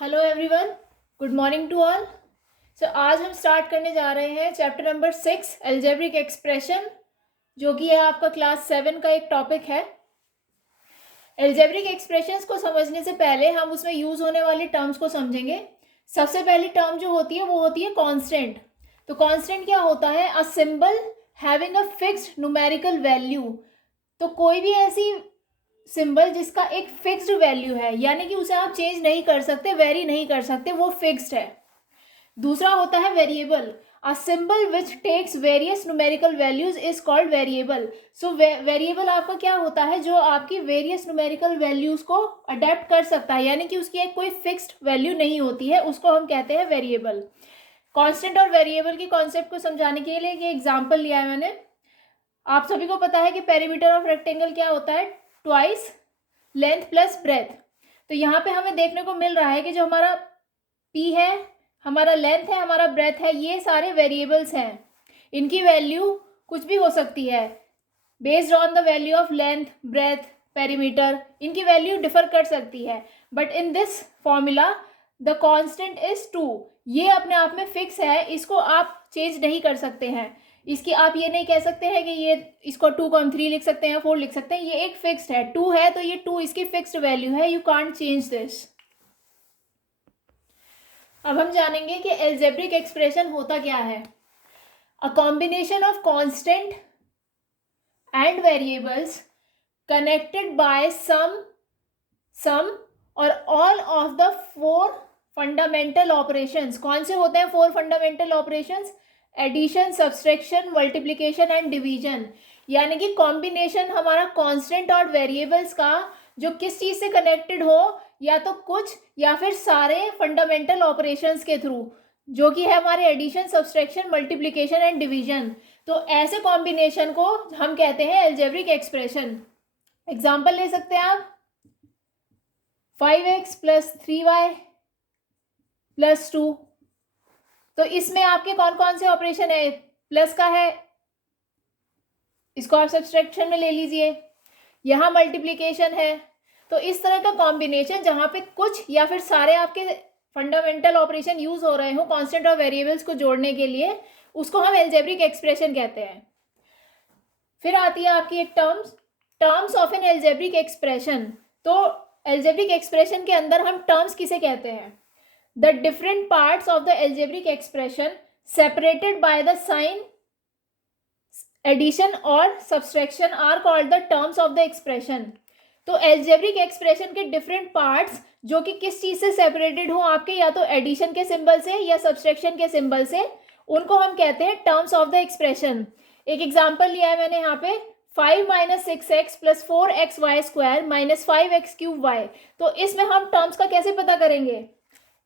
Hello everyone, good morning to all. आज हम start करने जा रहे हैं चैप्टर नंबर 6 एल्जेब्रिक एक्सप्रेशन, जो कि है आपका क्लास 7 का एक टॉपिक है। एल्जेब्रिक एक्सप्रेशंस को समझने से पहले हम उसमें यूज़ होने वाली टर्म्स को समझेंगे। सबसे पहली टर्म जो होती है वो होती है कांस्टेंट। तो कांस्टेंट क्या होता है? A symbol having a fixed numerical value. तो कोई भी ऐसी सिंबल जिसका एक फिक्स्ड वैल्यू है, यानी कि उसे आप चेंज नहीं कर सकते, वेरी नहीं कर सकते, वो फिक्स्ड है। दूसरा होता है variable. A symbol which takes various numerical values is called variable. So variable आपका क्या होता है? जो आपकी वेरियस न्यूमेरिकल वैल्यूज को अडेप्ट कर सकता है, यानी कि उसकी एक कोई फिक्स्ड वैल्यू नहीं होती है, उसको हम कहते हैं वेरिएबल। कांस्टेंट और वेरिएबल की कॉन्सेप्ट को समझाने के लिए ये एग्जांपल लिया है मैंने। आप सभी को पता है कि पेरीमीटर ऑफ रेक्टेंगल क्या होता है? Twice length plus breadth. तो यहाँ पे हमें देखने को मिल रहा है कि जो हमारा p है, हमारा लेंथ है, हमारा ब्रेथ है, ये सारे वेरिएबल्स हैं। इनकी वैल्यू कुछ भी हो सकती है based on the value of length, breadth, perimeter. इनकी वैल्यू डिफर कर सकती है, but in this formula the constant is 2। ये अपने आप में फिक्स है, इसको आप चेंज नहीं कर सकते हैं। इसकी आप ये नहीं कह सकते हैं कि ये इसको 2 को हम 3 लिख सकते हैं, 4 लिख सकते हैं। ये एक फिक्स्ड है, 2 है तो ये 2 इसकी फिक्स्ड वैल्यू है, यू कांट चेंज दिस। अब हम जानेंगे कि एल्जेब्रिक एक्सप्रेशन होता क्या है। A combination of constant and variables connected by some or all of the 4 fundamental operations. कौन से होते हैं 4 fundamental operations? Addition, subtraction, multiplication and division. यानी कि कॉम्बिनेशन हमारा कांस्टेंट और वेरिएबल्स का जो किस चीज से कनेक्टेड हो, या तो कुछ या फिर सारे फंडामेंटल ऑपरेशंस के थ्रू, जो कि है हमारे addition, subtraction, multiplication and division. तो ऐसे कॉम्बिनेशन को हम कहते हैं एल्जेब्रिक एक्सप्रेशन। एग्जाम्पल ले सकते हैं आप 5x प्लस 3y प्लस 2। तो इसमें आपके कौन कौन से ऑपरेशन है? प्लस का है, इसको आप सब्सट्रैक्शन में ले लीजिए। यहाँ मल्टीप्लिकेशन है। तो इस तरह का कॉम्बिनेशन जहाँ पे कुछ या फिर सारे आपके फंडामेंटल ऑपरेशन यूज हो रहे हो कांस्टेंट और वेरिएबल्स को जोड़ने के लिए, उसको हम एल्जेब्रिक एक्सप्रेशन कहते हैं। फिर आती है आपकी एक terms of an algebraic expression. तो एल्जेब्रिक एक्सप्रेशन के अंदर हम टर्म्स किसे कहते हैं? The different parts of the algebraic expression separated by the sign addition और subtraction are called the terms of the expression. तो एल्जेब्रिक एक्सप्रेशन के डिफरेंट पार्ट्स जो कि किस चीज से सेपरेटेड हो आपके, या तो एडिशन के सिंबल से या सब्सट्रैक्शन के सिंबल से, उनको हम कहते हैं टर्म्स ऑफ द एक्सप्रेशन। एक एग्जांपल लिया है मैंने यहाँ पे 5 minus 6x plus 4xy square minus 5x cube y. तो इसमें हम टर्म्स का कैसे पता करेंगे?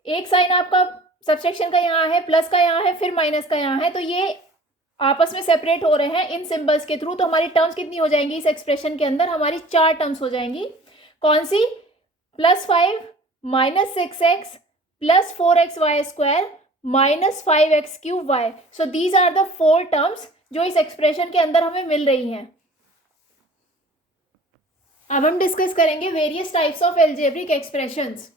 एक साइन आपका सब्सट्रैक्शन का यहाँ है, प्लस का यहाँ है, फिर माइनस का यहाँ है, तो ये आपस में सेपरेट हो रहे हैं इन सिंबल्स के थ्रू। तो हमारी टर्म्स कितनी हो जाएंगी इस एक्सप्रेशन के अंदर? हमारी 4 टर्म्स हो जाएंगी। कौन सी? Plus 5 minus 6x plus 4xy square minus 5x cube y. So these are the 4 terms जो इस एक्सप्रेशन के अंदर हमें मिल रही हैं। अब हम डिस्कस करेंगे various types of algebraic expressions.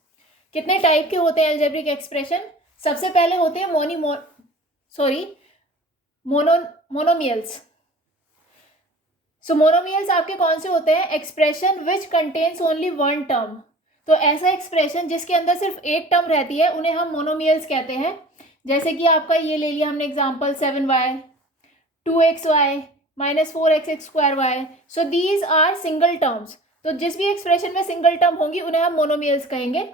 कितने टाइप के होते हैं एल्जेब्रिक एक्सप्रेशन? सबसे पहले होते हैं मोनोमियल्स। सो मोनोमियल्स आपके कौन से होते हैं? Expression which contains only 1 term. तो ऐसा एक्सप्रेशन जिसके अंदर सिर्फ एक टर्म रहती है उन्हें हम मोनोमियल्स कहते हैं। जैसे कि आपका ये ले लिया हमने example 7y 2xy minus 4x square y. So these are single terms. तो जिस भी एक्सप्रेशन में सिंगल टर्म होंगी उन्हें हम मोनोमियल्स कहेंगे।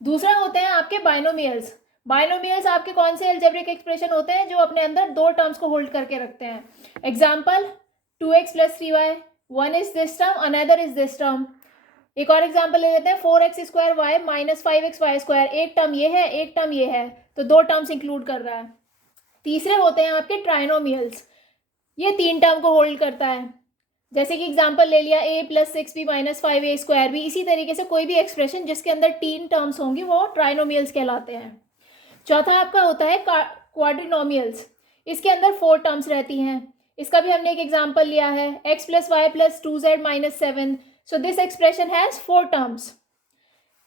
दूसरा होते हैं आपके बाइनोमियल्स। बाइनोमियल्स आपके कौन से एल्जेब्रिक एक्सप्रेशन होते हैं? जो अपने अंदर 2 टर्म्स को होल्ड करके रखते हैं। Example 2x plus 3y, one is this term, another is this term. एक और एग्जाम्पल ले लेते हैं 4x square y minus 5x y square. एक टर्म ये है, एक टर्म ये है, तो 2 टर्म्स इंक्लूड कर रहा है। तीसरे होते हैं आपके ट्राइनोमियल्स। ये 3 टर्म को होल्ड करता है। जैसे कि एग्जांपल ले लिया a plus 6b minus 5a square भी। इसी तरीके से कोई भी एक्सप्रेशन जिसके अंदर 3 टर्म्स होंगी वो ट्राइनोमियल्स कहलाते हैं। चौथा आपका होता है क्वाड्रिनोमियल्स। इसके अंदर 4 टर्म्स रहती हैं। इसका भी हमने एक एग्जांपल लिया है x plus y plus 2z minus 7। So this expression has 4 terms.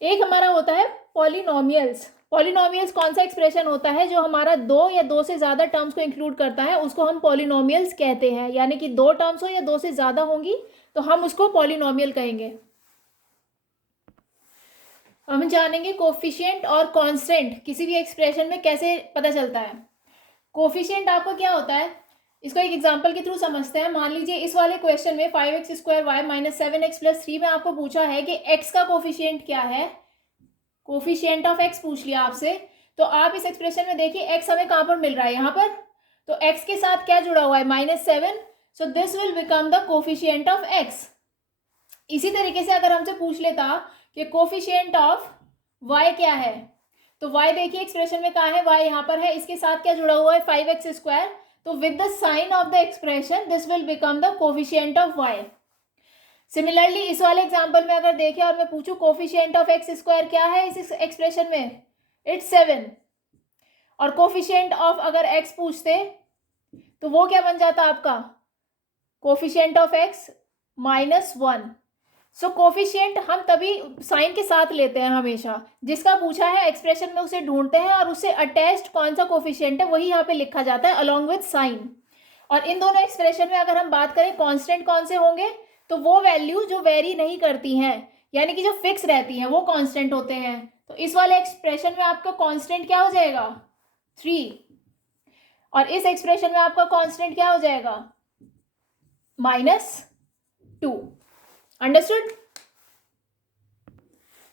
एक हमारा होता है पॉलिनोमियल्स। पॉलिनोमियल्स कौन सा एक्सप्रेशन होता है जो हमारा दो या दो से ज़्यादा टर्म्स को इंक्लूड करता है, उसको हम पॉलिनोमियल्स कहते हैं। यानी कि दो टर्म्स हो या दो से ज़्यादा होंगी तो हम उसको पॉलिनोमियल कहेंगे। हम जानेंगे कोफिशिएंट और कांस्टेंट किसी भी एक्सप्रेशन में कैसे पता चलता है। कोफिशिएंट आपका क्या होता है, इसको एक एग्जांपल के थ्रू समझते हैं। मान लीजिए इस वाले क्वेश्चन में 5x² y minus 7x plus 3 में आपको पूछा है कि x का कोफिशिएंट क्या है, कोफिशिएंट ऑफ x पूछ लिया आपसे। तो आप इस एक्सप्रेशन में देखिए x हमें कहाँ पर मिल रहा है, यहाँ पर। तो x के साथ क्या जुड़ा हुआ है, -7। So this will become the coefficient of x। इसी तरीके से अगर हमसे पूछ लेता कि कोफिशिएंट ऑफ y क्या है, तो y देखिए एक्सप्रेशन में कहाँ है, y यहाँ पर है, इसके साथ क्या जुड़ा हुआ है, 5x²। तो with the sign of the expression this will become the coefficient of y। Similarly इस वाले एग्जांपल में अगर देखें और मैं पूछूं कोफिशिएंट ऑफ x² क्या है इस एक्सप्रेशन में, इट्स 7। और कोफिशिएंट ऑफ अगर x पूछते तो वो क्या बन जाता आपका, coefficient of x -1। So coefficient हम तभी साइन के साथ लेते हैं हमेशा, जिसका पूछा है एक्सप्रेशन में उसे ढूंढते हैं और उससे अटैच्ड कौन सा कोफिशिएंट है वही यहाँ पे लिखा जाता है अलॉन्ग विद साइन। और इन दोनों एक्सप्रेशन में अगर हम बात करें कांस्टेंट कौन से होंगे, तो वो वैल्यू जो वेरी नहीं करती हैं, यानी कि जो फिक्स रहती हैं, वो कांस्टेंट होते हैं। तो इस वाले एक्सप्रेशन में आपका कांस्टेंट क्या हो जाएगा, 3। और इस एक्सप्रेशन में आपका कांस्टेंट क्या हो जाएगा, -2। अंडरस्टूड।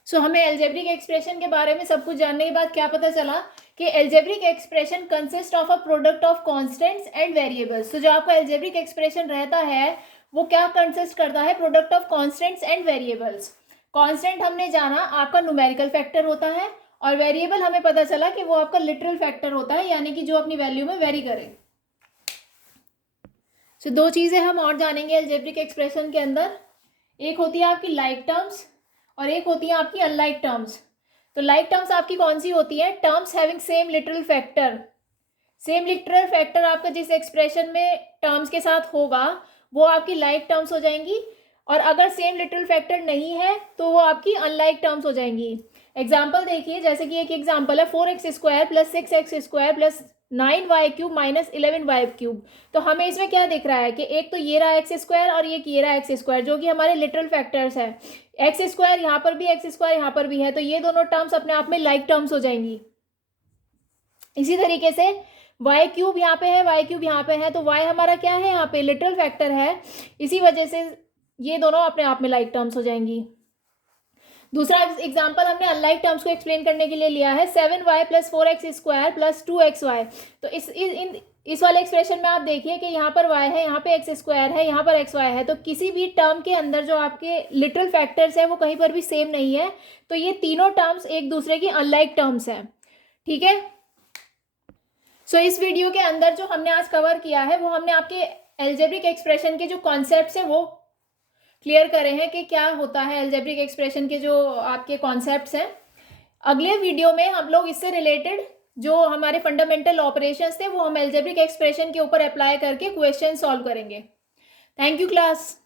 सो हमें एल्जेब्रिक एक्सप्रेशन के बारे में सब कुछ जानने के बाद क्या पता चला कि algebraic expression consist of a product of constants and variables. तो जो आपका एल्जेब्रिक एक्सप्रेशन रहता है वो क्या कंसिस्ट करता है, product of constants and variables. Constant हमने जाना आपका न्यूमेरिकल फैक्टर होता है, और वेरिएबल हमें पता चला कि वो आपका लिटरल फैक्टर होता है, यानी कि जो अपनी वैल्यू में वेरी करे। सो दो चीज़ें हम और जानेंगे एल्जेब्रिक एक्सप्रेशन के अंदर, एक होती है आपकी लाइक टर्म्स और एक होती है आपकी अनलाइक टर्म्स। तो लाइक टर्म्स आपकी कौन सी होती है, terms having same literal factor. Same literal factor आपका जिस एक्सप्रेशन में टर्म्स के साथ होगा वो आपकी लाइक टर्म्स हो जाएंगी, और अगर सेम लिटरल फैक्टर नहीं है तो वो आपकी अनलाइक टर्म्स हो जाएंगी। एग्जाम्पल देखिए, जैसे कि एक एग्जाम्पल है 4x² plus 6x² plus 9y³ minus 11y³। तो हमें इसमें क्या दिख रहा है कि एक तो ये रहा x² और ये रहा x², जो कि हमारे लिटरल फैक्टर्स है। x² यहाँ पर भी, x² यहाँ पर भी है, तो ये दोनों टर्म्स अपने आप में लाइक टर्म्स हो जाएंगी। इसी तरीके से y³ यहाँ पे है, y³ यहाँ पे है, तो y हमारा क्या है, यहाँ पे लिटरल फैक्टर है, इसी वजह से ये दोनों अपने आप में लाइक टर्म्स हो जाएंगी। दूसरा एग्जाम्पल हमने अनलाइक टर्म्स को एक्सप्लेन करने के लिए लिया है 7y plus 4x² plus 2xy। तो इस वाले एक्सप्रेशन में आप देखिए कि यहाँ पर y है, यहाँ पे x² है, यहाँ पर xy है। तो किसी भी टर्म के अंदर जो आपके लिटरल फैक्टर्स है वो कहीं पर भी सेम नहीं है, तो ये तीनों टर्म्स एक दूसरे की अनलाइक टर्म्स हैं। ठीक है। सो इस वीडियो के अंदर जो हमने आज कवर किया है वो हमने आपके एल्जेब्रिक एक्सप्रेशन के जो कॉन्सेप्ट्स हैं वो क्लियर करे हैं कि क्या होता है एल्जेब्रिक एक्सप्रेशन के जो आपके कॉन्सेप्ट्स हैं। अगले वीडियो में हम लोग इससे रिलेटेड जो हमारे फंडामेंटल ऑपरेशंस थे वो हम एल्जेब्रिक एक्सप्रेशन के ऊपर अप्लाई करके क्वेश्चन सॉल्व करेंगे। Thank you class.